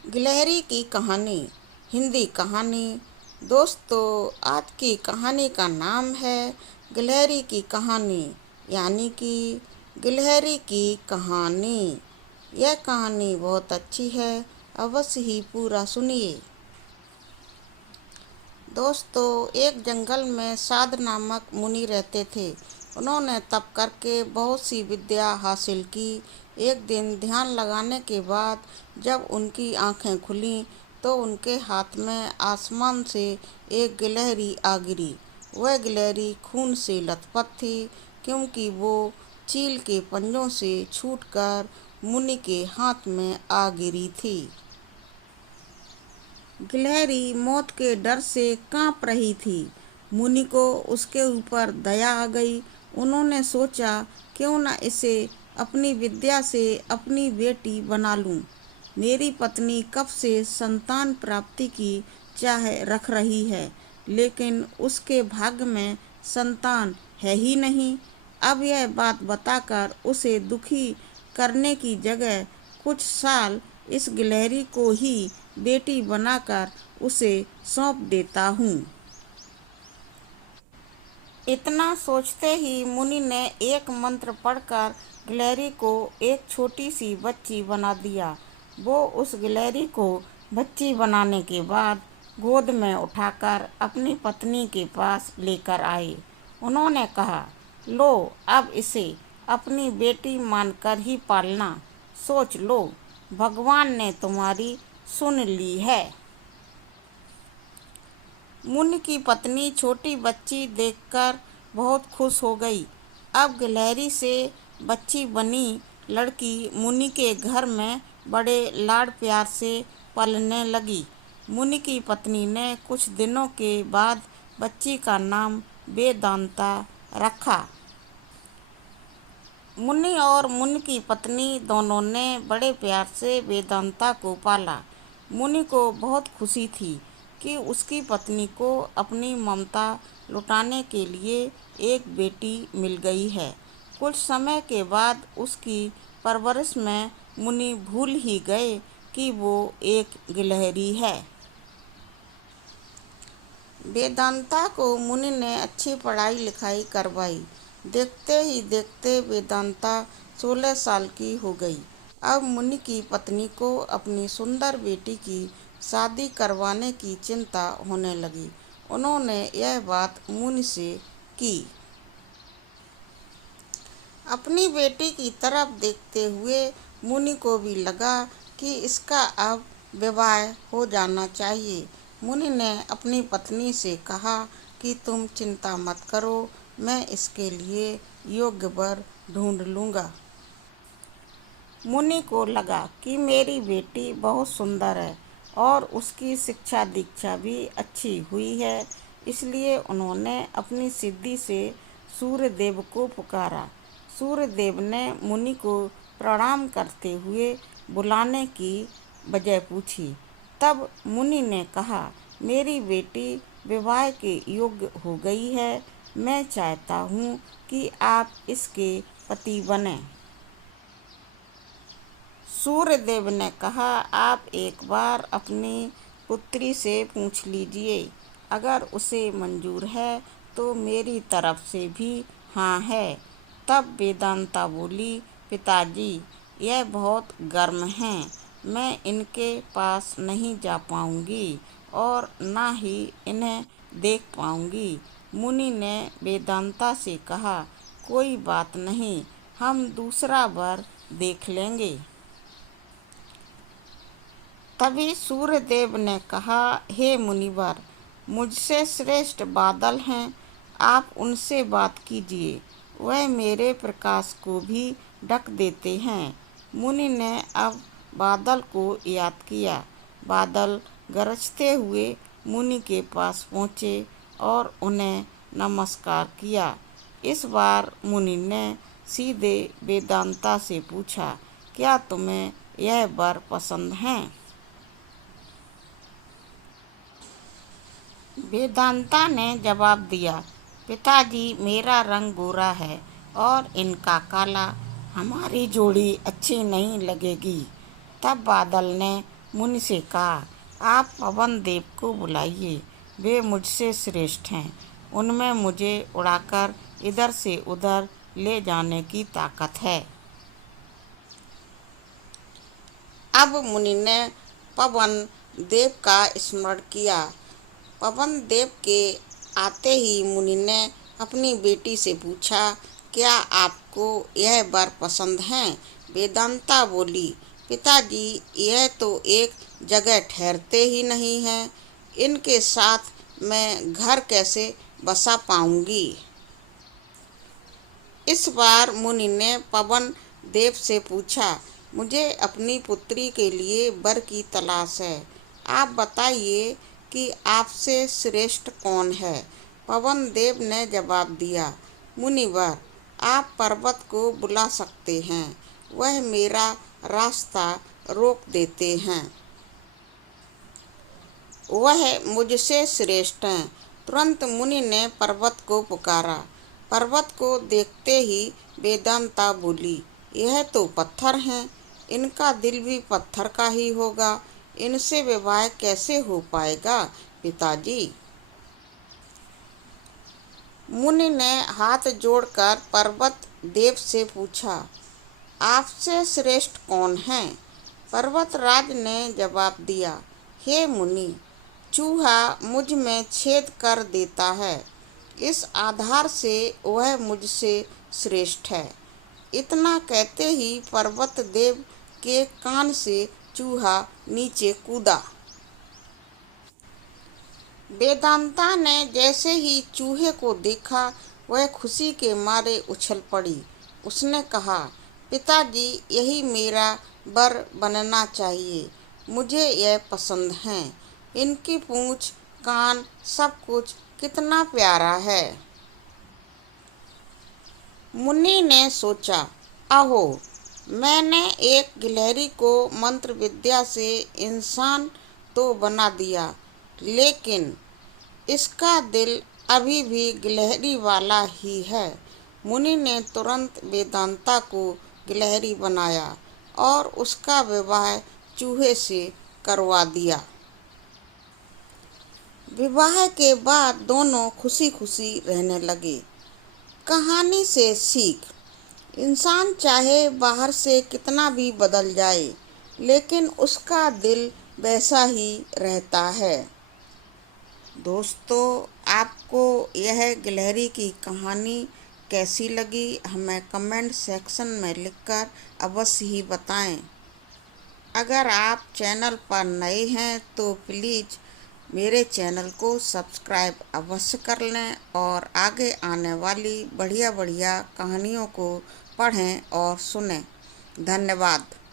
गिलहरी की कहानी। हिंदी कहानी। दोस्तों, आज की कहानी का नाम है गिलहरी की कहानी, यानी कि गिलहरी की कहानी। यह कहानी बहुत अच्छी है, अवश्य ही पूरा सुनिए। दोस्तों, एक जंगल में साध नामक मुनि रहते थे। उन्होंने तप करके बहुत सी विद्या हासिल की। एक दिन ध्यान लगाने के बाद जब उनकी आंखें खुलीं तो उनके हाथ में आसमान से एक गिलहरी आ गिरी। वह गिलहरी खून से लथपथ थी, क्योंकि वो चील के पंजों से छूटकर मुनि के हाथ में आ गिरी थी। गिलहरी मौत के डर से कांप रही थी। मुनि को उसके ऊपर दया आ गई। उन्होंने सोचा, क्यों न इसे अपनी विद्या से अपनी बेटी बना लूं। मेरी पत्नी कब से संतान प्राप्ति की चाह रख रही है, लेकिन उसके भाग्य में संतान है ही नहीं। अब यह बात बताकर उसे दुखी करने की जगह कुछ साल इस गिलहरी को ही बेटी बनाकर उसे सौंप देता हूँ। इतना सोचते ही मुनि ने एक मंत्र पढ़कर गिलहरी को एक छोटी सी बच्ची बना दिया। वो उस गिलहरी को बच्ची बनाने के बाद गोद में उठाकर अपनी पत्नी के पास लेकर आए। उन्होंने कहा, लो, अब इसे अपनी बेटी मानकर ही पालना। सोच लो, भगवान ने तुम्हारी सुन ली है। मुनि की पत्नी छोटी बच्ची देखकर बहुत खुश हो गई। अब गिलहरी से बच्ची बनी लड़की मुनि के घर में बड़े लाड़ प्यार से पलने लगी। मुनि की पत्नी ने कुछ दिनों के बाद बच्ची का नाम वेदांता रखा। मुनि और मुनि की पत्नी दोनों ने बड़े प्यार से वेदांता को पाला। मुनि को बहुत खुशी थी कि उसकी पत्नी को अपनी ममता लुटाने के लिए एक बेटी मिल गई है। कुछ समय के बाद उसकी परवरिश में मुनि भूल ही गए कि वो एक गिलहरी है। वेदांता को मुनि ने अच्छी पढ़ाई लिखाई करवाई। देखते ही देखते वेदांता 16 साल की हो गई। अब मुनि की पत्नी को अपनी सुंदर बेटी की शादी करवाने की चिंता होने लगी। उन्होंने यह बात मुनि से की। अपनी बेटी की तरफ देखते हुए मुनि को भी लगा कि इसका अब विवाह हो जाना चाहिए। मुनि ने अपनी पत्नी से कहा कि तुम चिंता मत करो, मैं इसके लिए योग्य वर ढूंढ लूँगा। मुनि को लगा कि मेरी बेटी बहुत सुंदर है और उसकी शिक्षा दीक्षा भी अच्छी हुई है, इसलिए उन्होंने अपनी सिद्धि से सूर्यदेव को पुकारा। सूर्यदेव ने मुनि को प्रणाम करते हुए बुलाने की वजह पूछी। तब मुनि ने कहा, मेरी बेटी विवाह के योग्य हो गई है। मैं चाहता हूँ कि आप इसके पति बने। सूर्यदेव ने कहा, आप एक बार अपनी पुत्री से पूछ लीजिए। अगर उसे मंजूर है तो मेरी तरफ से भी हाँ है। तब वेदांता बोली, पिताजी, यह बहुत गर्म हैं, मैं इनके पास नहीं जा पाऊंगी और ना ही इन्हें देख पाऊंगी। मुनि ने वेदांता से कहा, कोई बात नहीं, हम दूसरा वर देख लेंगे। तभी सूर्यदेव ने कहा, हे मुनिवर, मुझसे श्रेष्ठ बादल हैं, आप उनसे बात कीजिए, वह मेरे प्रकाश को भी ढक देते हैं। मुनि ने अब बादल को याद किया। बादल गरजते हुए मुनि के पास पहुँचे और उन्हें नमस्कार किया। इस बार मुनि ने सीधे वेदांता से पूछा, क्या तुम्हें यह वर पसंद हैं? वेदांता ने जवाब दिया, पिताजी, मेरा रंग गोरा है और इनका काला, हमारी जोड़ी अच्छी नहीं लगेगी। तब बादल ने मुनि से कहा, आप पवन देव को बुलाइए, वे मुझसे श्रेष्ठ हैं। उनमें मुझे उड़ाकर इधर से उधर ले जाने की ताकत है। अब मुनि ने पवन देव का स्मरण किया। पवन देव के आते ही मुनि ने अपनी बेटी से पूछा, क्या आपको यह वर पसंद है? वेदांता बोली, पिताजी, यह तो एक जगह ठहरते ही नहीं हैं, इनके साथ मैं घर कैसे बसा पाऊंगी? इस बार मुनि ने पवन देव से पूछा, मुझे अपनी पुत्री के लिए वर की तलाश है। आप बताइए कि आपसे श्रेष्ठ कौन है? पवन देव ने जवाब दिया, मुनिवर, आप पर्वत को बुला सकते हैं, वह मेरा रास्ता रोक देते हैं। वह मुझसे श्रेष्ठ हैं। तुरंत मुनि ने पर्वत को पुकारा। पर्वत को देखते ही वेदांता बोली, यह तो पत्थर हैं, इनका दिल भी पत्थर का ही होगा, इनसे विवाह कैसे हो पाएगा पिताजी? मुनि ने हाथ जोड़कर पर्वत देव से पूछा, आपसे श्रेष्ठ कौन है? पर्वतराज ने जवाब दिया, हे मुनि, चूहा मुझ में छेद कर देता है, इस आधार से वह मुझसे श्रेष्ठ है। इतना कहते ही पर्वत देव के कान से चूहा नीचे कूदा। वेदांता ने जैसे ही चूहे को देखा, वह खुशी के मारे उछल पड़ी। उसने कहा, पिताजी, यही मेरा वर बनना चाहिए, मुझे यह पसंद है। इनकी पूंछ, कान, सब कुछ कितना प्यारा है। मुनि ने सोचा, अहो, मैंने एक गिलहरी को मंत्र विद्या से इंसान तो बना दिया, लेकिन इसका दिल अभी भी गिलहरी वाला ही है। मुनि ने तुरंत वेदांता को गिलहरी बनाया और उसका विवाह चूहे से करवा दिया। विवाह के बाद दोनों खुशी खुशी रहने लगे। कहानी से सीख, इंसान चाहे बाहर से कितना भी बदल जाए, लेकिन उसका दिल वैसा ही रहता है। दोस्तों, आपको यह गिलहरी की कहानी कैसी लगी, हमें कमेंट सेक्शन में लिखकर अवश्य ही बताएं। अगर आप चैनल पर नए हैं तो प्लीज़ मेरे चैनल को सब्सक्राइब अवश्य कर लें और आगे आने वाली बढ़िया बढ़िया कहानियों को पढ़ें और सुनें। धन्यवाद।